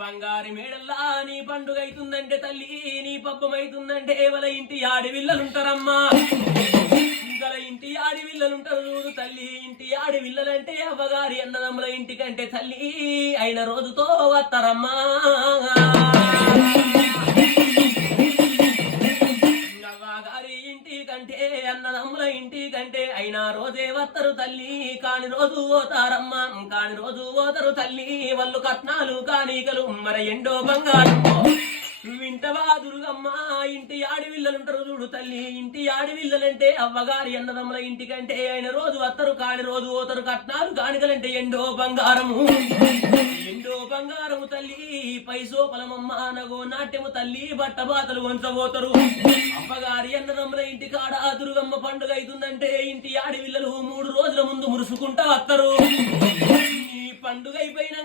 బంగారి మేడల్లా నీ పండుగ అవుతుందంటే తల్లి నీ పబ్బమైతుందంటే వాళ్ళ ఇంటి ఆడివిల్లలుంటారమ్మా. గల ఇంటి ఆడివిల్లలుంటారు చూడు తల్లి. ఇంటి ఆడివిల్లలంటే అవ్వగారి అన్నదమ్ముల ఇంటికంటే తల్లి అయిన రోజుతో వస్తారమ్మా. కంటే అన్నదమ్ముల ఇంటి కంటే అయినా రోజే వత్తరు తల్లి. కాని రోజు పోతారమ్మా. కాని రోజు పోతారు తల్లి. వాళ్ళు కట్నాలు కానీకలు మరి ఎండో బంగారం వింటవా దుర్గమ్మ. ఇంటి ఆడివిల్లలుంటారు చూడు తల్లి. ఇంటి ఆడివిల్లలంటే అవ్వగారి అన్నదమ్ముల ఇంటికంటే అయిన రోజు వత్తరు. కాని రోజు పోతారు. కట్నాలు కానికలంటే ఎండో బంగారము. ఎండో బంగారము తల్లి. పైసోపలమమ్మ నగో నాట్యము తల్లి. బట్టబాతలు వంచబోతారు. అవ్వగారి అన్నదమ్ముల ఇంటి కాడ దుర్గమ్మ పండుగ అవుతుందంటే ఇంటి ఆడివిల్లలు 3 రోజుల ముందు మురుసుకుంటా వత్తరు. ఈ పండుగ అయిపోయిన